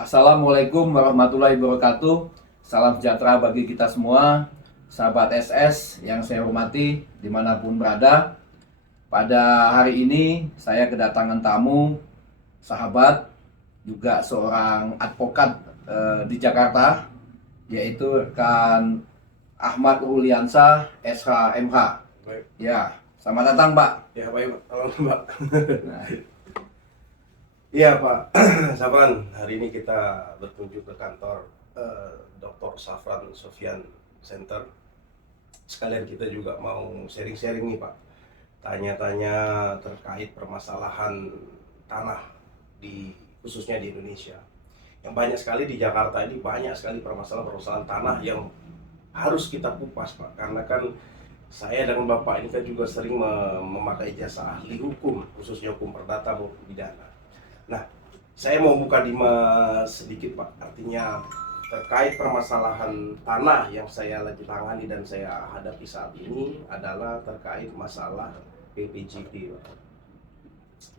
Assalamualaikum warahmatullahi wabarakatuh. Salam sejahtera bagi kita semua, sahabat SS yang saya hormati dimanapun berada. Pada hari ini saya kedatangan tamu, sahabat, juga seorang advokat di Jakarta, yaitu rekan Ahmad Ruliansyah, SHMH. Baik. Ya, selamat datang Pak. Ya, baik Pak. Halo Mbak. Nah, Iya Pak, Safran, hari ini kita berkunjung ke kantor Dr. Safran Sofyan Center. Sekalian kita juga mau sharing-sharing nih Pak, tanya-tanya terkait permasalahan tanah khususnya di Indonesia. Yang banyak sekali di Jakarta ini, banyak sekali permasalahan-permasalahan tanah yang harus kita kupas Pak. Karena kan saya dan Bapak ini kan juga sering memakai jasa ahli hukum, khususnya hukum perdata maupun pidana. Nah, saya mau buka sedikit Pak, artinya terkait permasalahan tanah yang saya lagi tangani dan saya hadapi saat ini adalah terkait masalah PPJB Pak.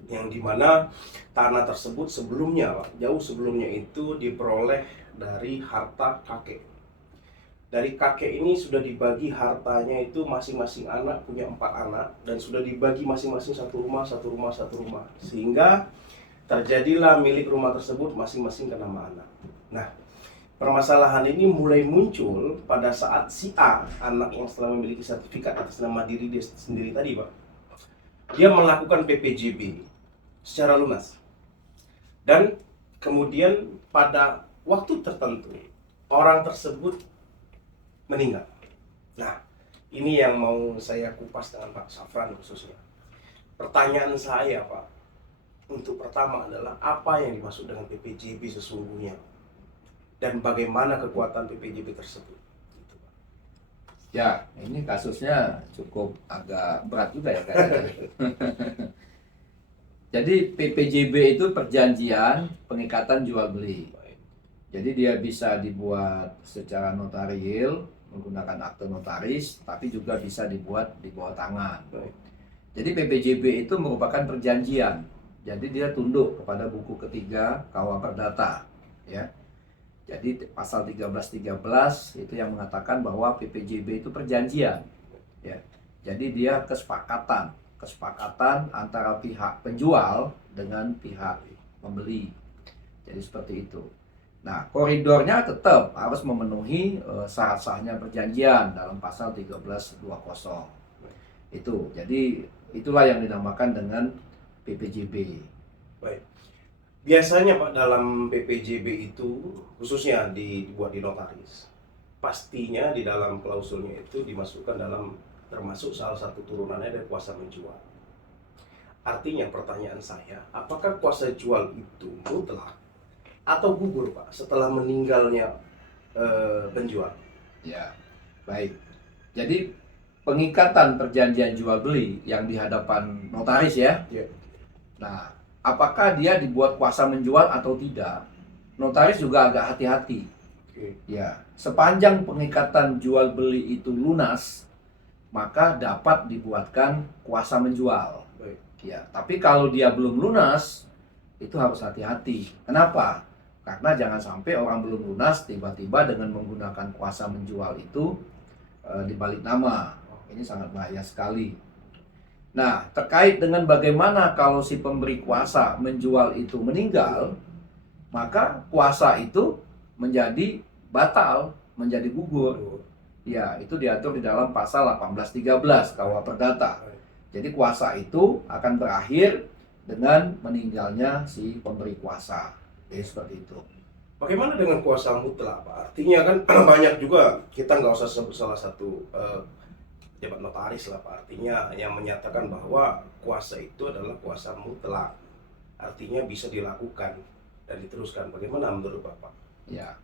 Yang dimana tanah tersebut sebelumnya Pak, jauh sebelumnya itu diperoleh dari harta kakek. Dari kakek ini sudah dibagi hartanya itu masing-masing anak punya 4 anak dan sudah dibagi masing-masing satu rumah, sehingga terjadilah milik rumah tersebut masing-masing ke nama anak. Nah, permasalahan ini mulai muncul pada saat si A, anak yang setelah memiliki sertifikat atas nama diri dia sendiri tadi Pak, dia melakukan PPJB secara lunas. Dan kemudian pada waktu tertentu, orang tersebut meninggal. Nah, ini yang mau saya kupas dengan Pak Safran khususnya. Pertanyaan saya Pak, untuk pertama adalah apa yang dimaksud dengan PPJB sesungguhnya dan bagaimana kekuatan PPJB tersebut. Gitu, Pak. ya, ini kasusnya cukup agak berat juga ya kayaknya. Jadi PPJB itu perjanjian pengikatan jual beli. Jadi dia bisa dibuat secara notarial menggunakan akte notaris, tapi juga bisa dibuat di bawah tangan. Jadi PPJB itu merupakan perjanjian. Jadi dia tunduk kepada buku ketiga KUH Perdata, ya. Jadi pasal 1313 itu yang mengatakan bahwa PPJB itu perjanjian, ya. Jadi dia kesepakatan antara pihak penjual dengan pihak pembeli. Jadi seperti itu. Nah, koridornya tetap harus memenuhi syarat-sahnya perjanjian dalam pasal 1320. Itu. Jadi itulah yang dinamakan dengan PPJB. Baik. Biasanya Pak, dalam PPJB itu khususnya dibuat di notaris, pastinya di dalam klausulnya itu dimasukkan dalam termasuk salah satu turunannya dari kuasa menjual. Artinya pertanyaan saya, apakah kuasa jual itu mutlak atau gugur Pak setelah meninggalnya penjual? Ya, baik. Jadi pengikatan perjanjian jual beli yang di hadapan notaris ya. Ya. Nah, apakah dia dibuat kuasa menjual atau tidak? Notaris juga agak hati-hati. Oke. Ya, sepanjang pengikatan jual beli itu lunas, maka dapat dibuatkan kuasa menjual. Baik. Ya, tapi kalau dia belum lunas, itu harus hati-hati. Kenapa? Karena jangan sampai orang belum lunas tiba-tiba dengan menggunakan kuasa menjual itu dibalik nama. Ini sangat bahaya sekali. Nah, terkait dengan bagaimana kalau si pemberi kuasa menjual itu meninggal, maka kuasa itu menjadi batal, menjadi gugur. Ya, itu diatur di dalam pasal 1813 KUH Perdata. Jadi kuasa itu akan berakhir dengan meninggalnya si pemberi kuasa. Jadi seperti itu. Bagaimana dengan kuasa mutlak Pak? Artinya kan banyak juga, kita nggak usah sebut salah satu jabat notaris lah Pak. Artinya yang menyatakan bahwa kuasa itu adalah kuasa mutlak. Artinya bisa dilakukan dan diteruskan. Bagaimana menurut Bapak? Ya.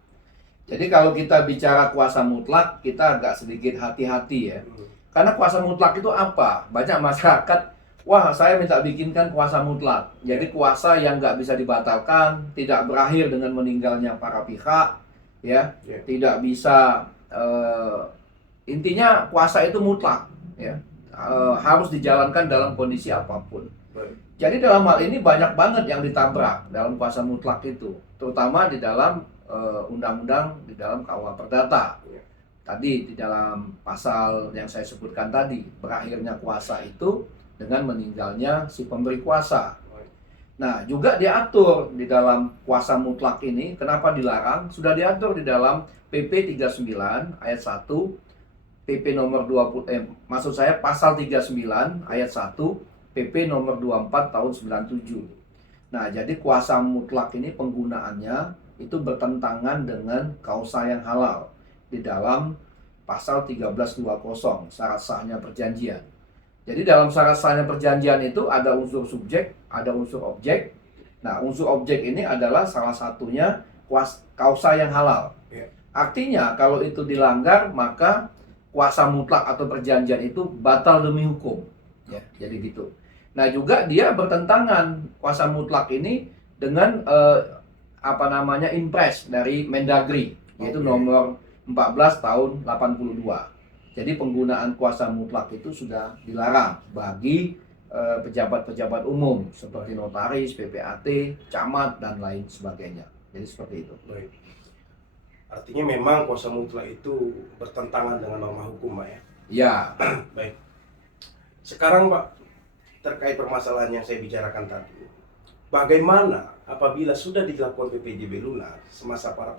Jadi kalau kita bicara kuasa mutlak, kita agak sedikit hati-hati ya. Karena kuasa mutlak itu apa? Banyak masyarakat, wah saya minta bikinkan kuasa mutlak. Jadi kuasa yang nggak bisa dibatalkan, tidak berakhir dengan meninggalnya para pihak, ya, tidak bisa. Intinya kuasa itu mutlak, ya, harus dijalankan dalam kondisi apapun. Jadi dalam hal ini banyak banget yang ditabrak dalam kuasa mutlak itu. terutama di dalam undang-undang di dalam KUH Perdata. Ya. Tadi di dalam pasal yang saya sebutkan tadi, berakhirnya kuasa itu dengan meninggalnya si pemberi kuasa. Nah, juga diatur di dalam kuasa mutlak ini, kenapa dilarang? Sudah diatur di dalam PP 39 ayat 1, PP nomor 20, maksud saya pasal 39 ayat 1, PP nomor 24 tahun 97. Nah, jadi kuasa mutlak ini penggunaannya itu bertentangan dengan kausa yang halal di dalam pasal 1320 syarat sahnya perjanjian. Jadi dalam syarat sahnya perjanjian itu ada unsur subjek, ada unsur objek. Nah, unsur objek ini adalah salah satunya kausa yang halal. Ya. Artinya kalau itu dilanggar maka kuasa mutlak atau perjanjian itu batal demi hukum. Ya, jadi gitu. Nah, juga dia bertentangan kuasa mutlak ini dengan impres dari Mendagri, yaitu nomor 14 tahun 82. Jadi penggunaan kuasa mutlak itu sudah dilarang bagi pejabat-pejabat umum seperti notaris, PPAT, camat dan lain sebagainya. Jadi seperti itu. Baik. Artinya memang kuasa mutlak itu bertentangan dengan norma hukum, Pak ya? Ya. Baik. Sekarang Pak, terkait permasalahan yang saya bicarakan tadi, bagaimana apabila sudah dilakukan PPJB lunas semasa para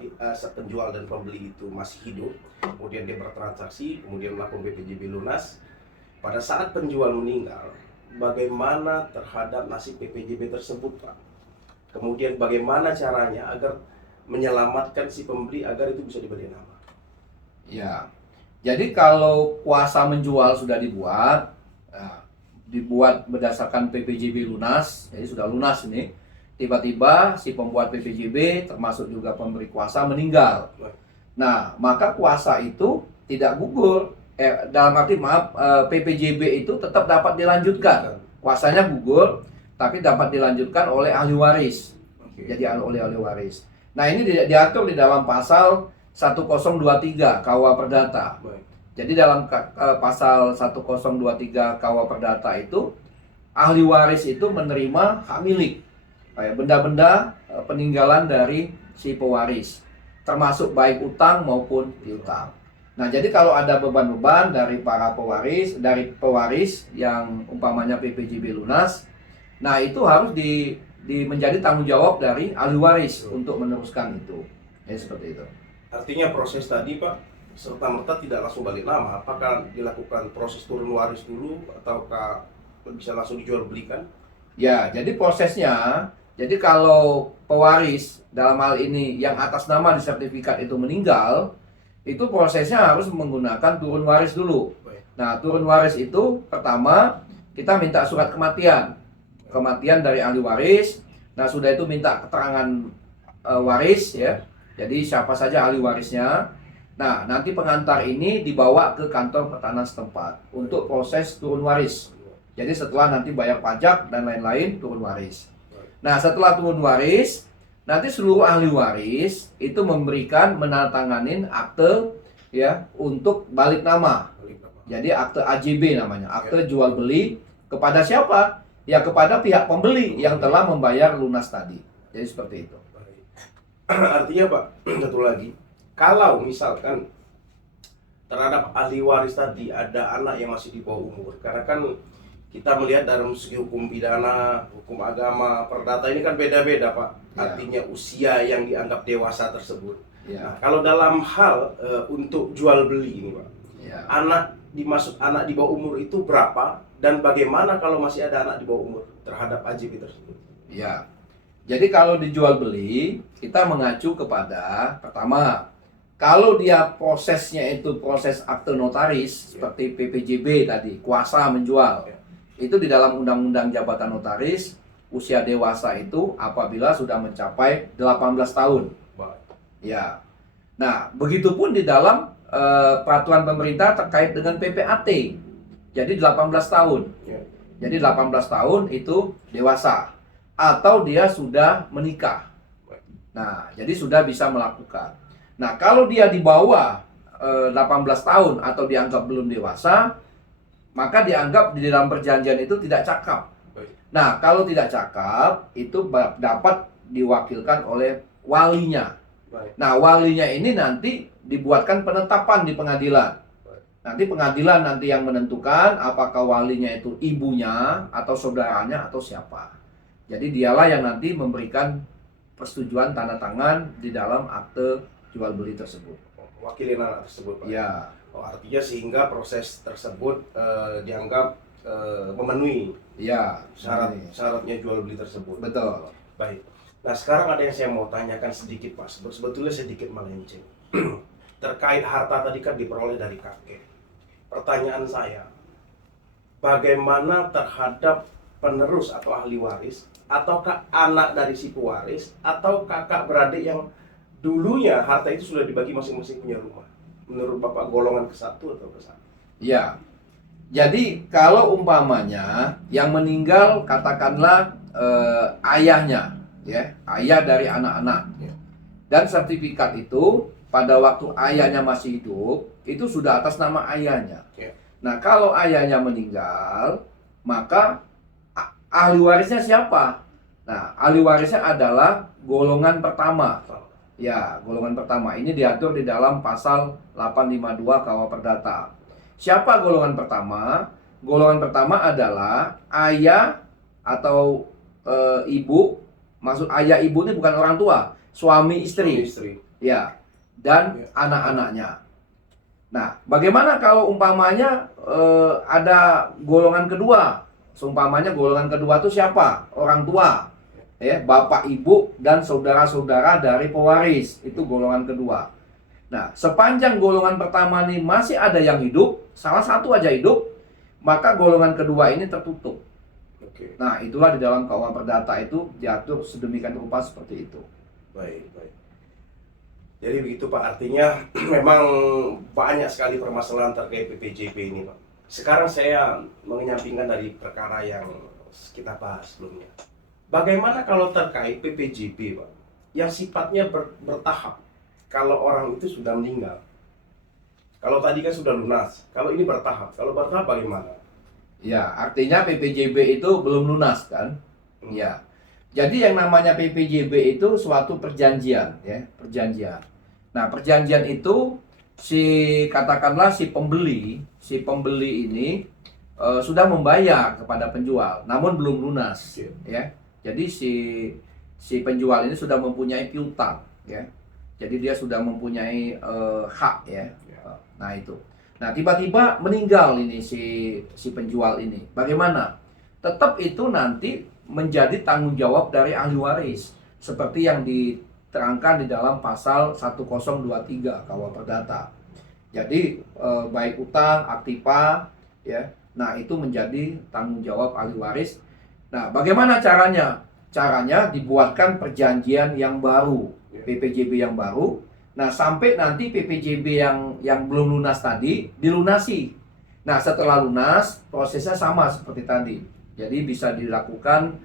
penjual dan pembeli itu masih hidup, kemudian dia bertransaksi, kemudian melakukan PPJB lunas, pada saat penjual meninggal, bagaimana terhadap nasib PPJB tersebut, Pak? Kemudian bagaimana caranya agar menyelamatkan si pembeli agar itu bisa diberi nama? Ya. Jadi kalau kuasa menjual sudah dibuat, dibuat berdasarkan PPJB lunas, jadi sudah lunas ini. Tiba-tiba si pembuat PPJB termasuk juga pemberi kuasa meninggal. Nah, maka kuasa itu tidak gugur. Dalam arti PPJB itu tetap dapat dilanjutkan. Kuasanya gugur, tapi dapat dilanjutkan oleh ahli waris. Jadi oleh ahli waris. Nah, ini diatur di dalam pasal 1023 KUH Perdata. Jadi dalam pasal 1023 KUH Perdata itu ahli waris itu menerima hak milik benda-benda peninggalan dari si pewaris, termasuk baik utang maupun piutang. Nah, jadi kalau ada beban-beban dari para pewaris yang umpamanya PPJB lunas, nah itu harus menjadi tanggung jawab dari ahli waris untuk meneruskan itu. Ya, seperti itu. Artinya proses tadi Pak, serta-merta tidak langsung balik nama. Apakah dilakukan proses turun waris dulu ataukah bisa langsung dijual belikan? Ya, jadi prosesnya, jadi kalau pewaris dalam hal ini yang atas nama di sertifikat itu meninggal, itu prosesnya harus menggunakan turun waris dulu. Nah, turun waris itu pertama kita minta surat kematian dari ahli waris. Nah, sudah itu minta keterangan waris ya. Jadi siapa saja ahli warisnya. Nah, nanti pengantar ini dibawa ke kantor pertanahan setempat untuk proses turun waris. Jadi setelah nanti bayar pajak dan lain-lain, turun waris. Nah, setelah turun waris, nanti seluruh ahli waris itu menandatanganin akte ya untuk balik nama. Jadi akte AJB namanya, akte jual beli kepada siapa? Ya kepada pihak pembeli yang telah membayar lunas tadi. Jadi seperti itu. Artinya Pak, satu lagi, kalau misalkan terhadap ahli waris tadi ada anak yang masih di bawah umur, karena kan kita melihat dalam segi hukum pidana, hukum agama, perdata ini kan beda-beda Pak. Ya. Artinya usia yang dianggap dewasa tersebut. Ya. Nah, kalau dalam hal untuk jual beli ini Pak, Ya. dimaksud anak di bawah umur itu berapa dan bagaimana kalau masih ada anak di bawah umur terhadap AJB tersebut? Ya. Jadi kalau dijual beli, kita mengacu kepada pertama, kalau dia prosesnya itu proses akte notaris seperti PPJB tadi, kuasa menjual. Itu di dalam Undang-Undang Jabatan Notaris, usia dewasa itu apabila sudah mencapai 18 tahun. Ya. Nah, begitupun di dalam peraturan pemerintah terkait dengan PPAT. Jadi 18 tahun. Jadi 18 tahun itu dewasa atau dia sudah menikah. Nah, jadi sudah bisa melakukan. Nah, kalau dia di bawah 18 tahun atau dianggap belum dewasa, maka dianggap di dalam perjanjian itu tidak cakap. Nah, kalau tidak cakap, itu dapat diwakilkan oleh walinya. Baik. Nah, walinya ini nanti dibuatkan penetapan di pengadilan. Nanti pengadilan nanti yang menentukan apakah walinya itu ibunya atau saudaranya atau siapa. Jadi dialah yang nanti memberikan persetujuan tanda tangan di dalam akte jual beli tersebut. Wakilin anak tersebut, Pak. Ya, Oh, artinya sehingga proses tersebut dianggap memenuhi ya, syaratnya jual beli tersebut. betul. Baik. Nah, sekarang ada yang saya mau tanyakan sedikit, Pak. Sebetulnya sedikit melenceng. Terkait harta tadi kan diperoleh dari kakek. Pertanyaan saya, bagaimana terhadap penerus atau ahli waris, ataukah anak dari si pewaris, atau kakak beradik yang dulunya harta itu sudah dibagi masing-masing punya rumah? Menurut Bapak golongan ke-1 atau ke-1? Ya. Jadi kalau umpamanya yang meninggal katakanlah ayahnya, ya, ayah dari anak-anak, ya. Dan sertifikat itu pada waktu ayahnya masih hidup itu sudah atas nama ayahnya. Ya. Nah, kalau ayahnya meninggal, maka ahli warisnya siapa? Nah, ahli warisnya adalah golongan pertama. Ya, golongan pertama ini diatur di dalam pasal 852 KUH Perdata. Siapa golongan pertama? Golongan pertama adalah ayah atau ibu. Maksud ayah ibu ini bukan orang tua, suami istri. Ya, dan anak-anaknya. Nah, bagaimana kalau umpamanya ada golongan kedua? Seumpamanya golongan kedua itu siapa? Orang tua. Ya, bapak, ibu, dan saudara-saudara dari pewaris. Itu golongan kedua. Nah, sepanjang golongan pertama ini masih ada yang hidup, salah satu aja hidup, maka golongan kedua ini tertutup. Oke. Nah, itulah di dalam KUH Perdata itu diatur sedemikian rupa seperti itu. Baik, baik. Jadi begitu Pak, artinya memang banyak sekali permasalahan terkait PPJP ini Pak. Sekarang saya menyampingkan dari perkara yang kita bahas sebelumnya. Bagaimana kalau terkait PPJP Pak, yang sifatnya bertahap? Kalau orang itu sudah meninggal, kalau tadi kan sudah lunas, kalau ini bertahap, kalau bertahap bagaimana? Ya, artinya PPJB itu belum lunas kan? Ya. Jadi yang namanya PPJB itu suatu perjanjian, ya, perjanjian. Nah, perjanjian itu katakanlah si pembeli ini sudah membayar kepada penjual, namun belum lunas, ya. Jadi si penjual ini sudah mempunyai piutang, ya. Jadi dia sudah mempunyai hak, ya. Nah itu. Nah tiba-tiba meninggal ini si penjual ini. Bagaimana? Tetap itu nanti menjadi tanggung jawab dari ahli waris seperti yang diterangkan di dalam pasal 1023 KUH Perdata. Jadi baik utang, aktiva, ya. Nah, itu menjadi tanggung jawab ahli waris. Nah, bagaimana caranya? Caranya dibuatkan perjanjian yang baru, PPJB yang baru. Nah, sampai nanti PPJB yang belum lunas tadi dilunasi. Nah, setelah lunas prosesnya sama seperti tadi. Jadi bisa dilakukan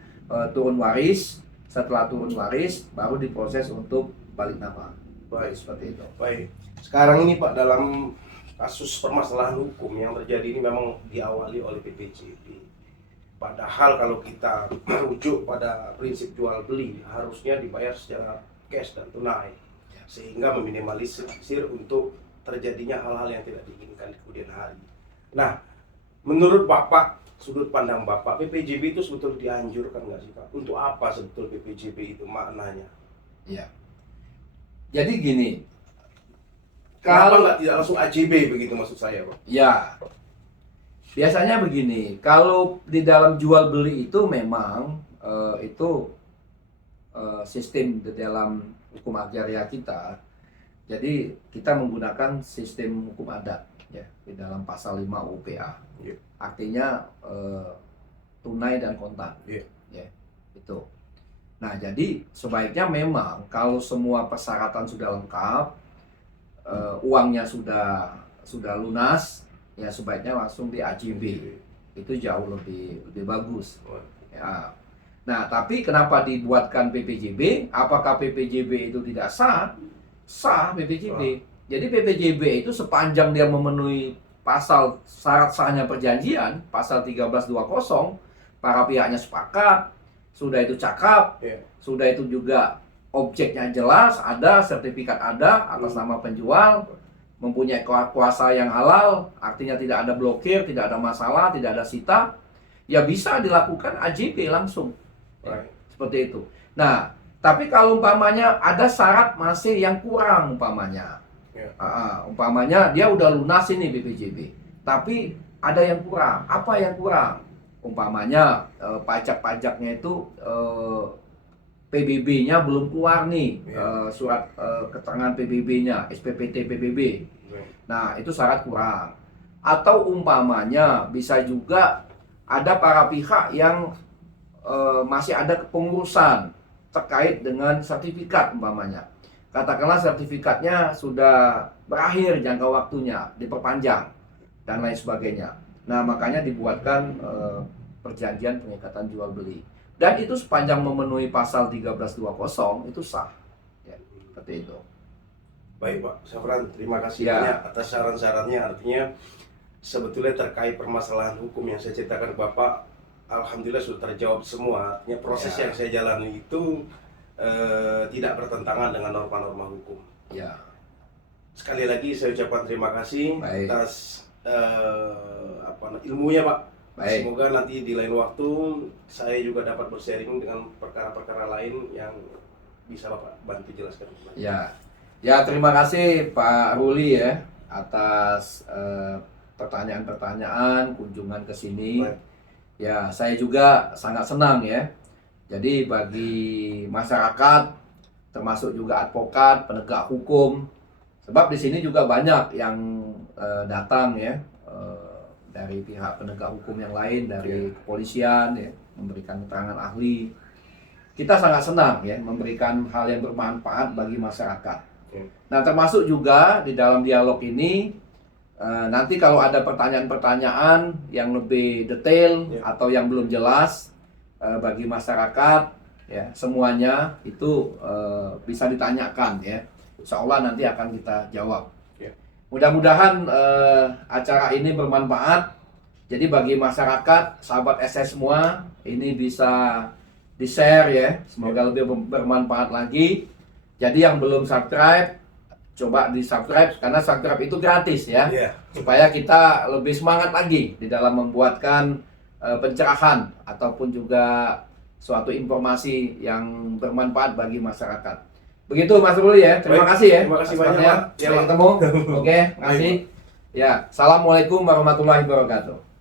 turun waris, setelah turun waris baru diproses untuk balik nama. Baik, Seperti itu. baik. Sekarang ini Pak, dalam kasus permasalahan hukum yang terjadi ini memang diawali oleh PPJB. Padahal kalau kita merujuk pada prinsip jual beli, harusnya dibayar secara cash dan tunai, sehingga meminimalisir untuk terjadinya hal-hal yang tidak diinginkan di kemudian hari. Nah, menurut Bapak, sudut pandang Bapak, PPJB itu sebetulnya dianjurkan nggak sih Pak? Untuk apa sebetulnya PPJB itu maknanya? Ya. Jadi gini, Kenapa nggak tidak langsung AJB begitu maksud saya Pak? ya, biasanya begini, kalau di dalam jual beli itu memang itu sistem di dalam hukum agraria kita. Jadi kita menggunakan sistem hukum adat, ya, di dalam pasal 5 UPA. Yeah. Artinya tunai dan kontan, Yeah. ya, itu. Nah, jadi sebaiknya memang kalau semua persyaratan sudah lengkap, uangnya sudah lunas, ya sebaiknya langsung di AJB. Itu jauh lebih bagus. Ya. Nah, tapi kenapa dibuatkan PPJB? Apakah PPJB itu tidak sah? Sah PPJB. Jadi PPJB itu sepanjang dia memenuhi pasal syarat sahnya perjanjian, pasal 1320, para pihaknya sepakat, sudah itu cakap, sudah itu juga objeknya jelas, ada sertifikat ada atas nama penjual, mempunyai kuasa yang halal, artinya tidak ada blokir, tidak ada masalah, tidak ada sita, ya bisa dilakukan AJB langsung. Right. Seperti itu. Nah, tapi kalau umpamanya ada syarat masih yang kurang umpamanya. Umpamanya dia udah lunas ini BPJB, tapi ada yang kurang. Apa yang kurang? Umpamanya pajak-pajaknya itu PBB-nya belum keluar nih, surat keterangan PBB-nya, SPPT PBB. Nah, itu syarat kurang. Atau umpamanya bisa juga ada para pihak yang masih ada kepengurusan terkait dengan sertifikat umpamanya. Katakanlah sertifikatnya sudah berakhir jangka waktunya, diperpanjang dan lain sebagainya. Nah, makanya dibuatkan perjanjian pengikatan jual beli. Dan itu sepanjang memenuhi pasal 1320 itu sah. Ya, seperti itu. Baik Pak Safran, terima kasih Ya. banyak atas saran-sarannya. Artinya sebetulnya terkait permasalahan hukum yang saya ceritakan Bapak, alhamdulillah sudah terjawab semua. Artinya proses Ya. yang saya jalani itu tidak bertentangan dengan norma-norma hukum. Ya. Sekali lagi saya ucapkan terima kasih Baik. atas ilmunya Pak. Baik. Semoga nanti di lain waktu saya juga dapat bersharing dengan perkara-perkara lain yang bisa Bapak bantu jelaskan. Ya. Ya, terima kasih Pak Ruli ya atas pertanyaan-pertanyaan, kunjungan ke sini. Baik. Ya, saya juga sangat senang ya. Jadi bagi masyarakat, termasuk juga advokat, penegak hukum, sebab di sini juga banyak yang datang ya dari pihak penegak hukum yang lain, dari kepolisian ya, memberikan keterangan ahli. Kita sangat senang ya memberikan hal yang bermanfaat bagi masyarakat. Nah, termasuk juga di dalam dialog ini nanti kalau ada pertanyaan-pertanyaan yang lebih detail atau yang belum jelas bagi masyarakat ya, semuanya itu bisa ditanyakan ya. Insya Allah nanti akan kita jawab. Mudah-mudahan acara ini bermanfaat. Jadi bagi masyarakat, sahabat SS semua, ini bisa di-share ya. Semoga lebih bermanfaat lagi. Jadi yang belum subscribe, coba di-subscribe karena subscribe itu gratis ya. Supaya kita lebih semangat lagi di dalam membuatkan pencerahan ataupun juga suatu informasi yang bermanfaat bagi masyarakat. Begitu Mas Ruli ya. Terima kasih ya. Terima kasih Mas banyak Kurnia. Pak. Sampai ketemu. Oke, makasih. Ya, assalamualaikum warahmatullahi wabarakatuh.